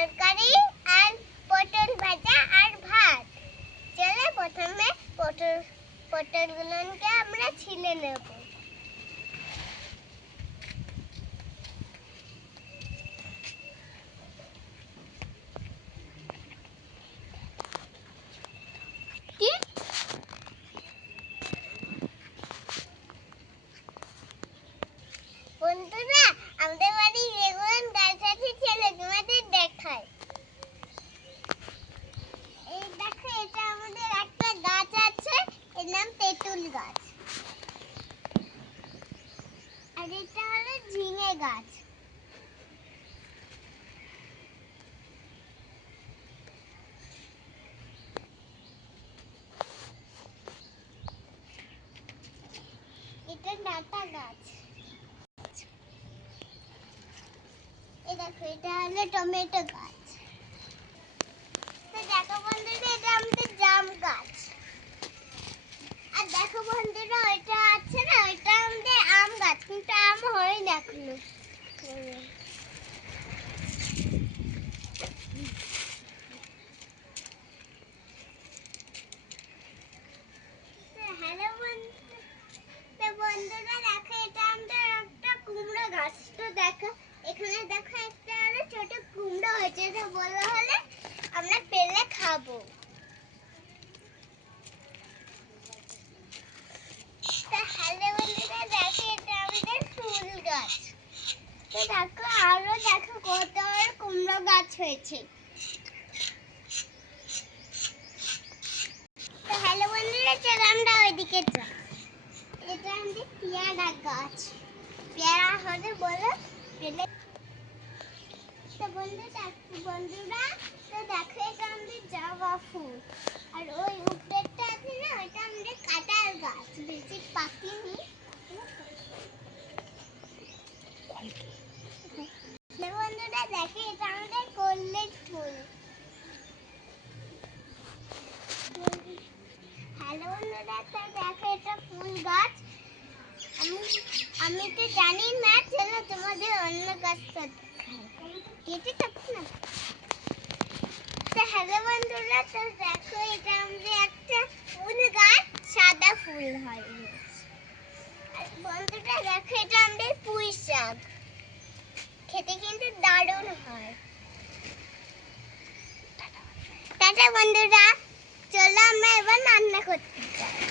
তরকারি আর পটল ভাজা আর ভাত। চলো প্রথমে পটলগুলোকে আমরা ছিলে নেব। বন্ধুরা, আমাদের বাড়ি বেগুন গাছ আছে, চলো তোমাদের দেখাই। এই দেখো, এটা আমাদের একটা গাছ আছে, এর নাম তেঁতুল গাছ। আর এটা হলো ঝিঙে গাছ। এটা ডাঁটা গাছ। এই দেখো, এটা হলো টমেটো গাছ। তো দেখো বন্ধুরা, এটা আমাদের জাম গাছ। আর দেখো বন্ধুরা, ওইটা আছে না, ওইটা আমাদের আম গাছ, কিন্তু আম হয়নি এখনো। হ্যালো বন্ধুরা, দেখো, এটা আমাদের একটা কুমড়ো গাছ। তো দেখো, এখানে দেখো একটা হলো ছোট কুমড়ো হয়েছে, এটা বড় হলে আমরা পেলে খাবো। হ্যালো বন্ধুরা, দেখো, এটা আমাদের ফুল গাছ। তো দেখো, আরো দেখো কত কুমড়ো গাছ হয়েছে। তো হ্যালো বন্ধুরা, চলো আমরা ওইদিকে যাই। এটা আমাদের পেয়ারা গাছ। পেয়ারা হলে বলো পেলে। তো বন্ধুরা, তো দেখো, এটা আমাদের জবা ফুল। আর ওই উপরেরটা আছে না, ওইটা আমাদের কাঁঠাল গাছ, বেশি পাকেনি। বন্ধুরা, দেখো, এটা আমাদের কল্লের ফুল। হ্যালো বন্ধুরা, তো দেখো, এটা ফুল গাছ। আমি তো জানি না, চলো তোমাদের অন্য গাছটা কেটে থাকো না। তো হ্যালো বন্ধুরা, তো দেখো, এটা আমাদের একটা ফুল গাছ, সাদা ফুল হয়। আর বন্ধুরা দেখো, এটা আমাদের পুঁই শাক, খেতে কিন্তু দারুণ হয়। টাটা বন্ধুরা, চলো আমরা এবার রান্না করতে যাই।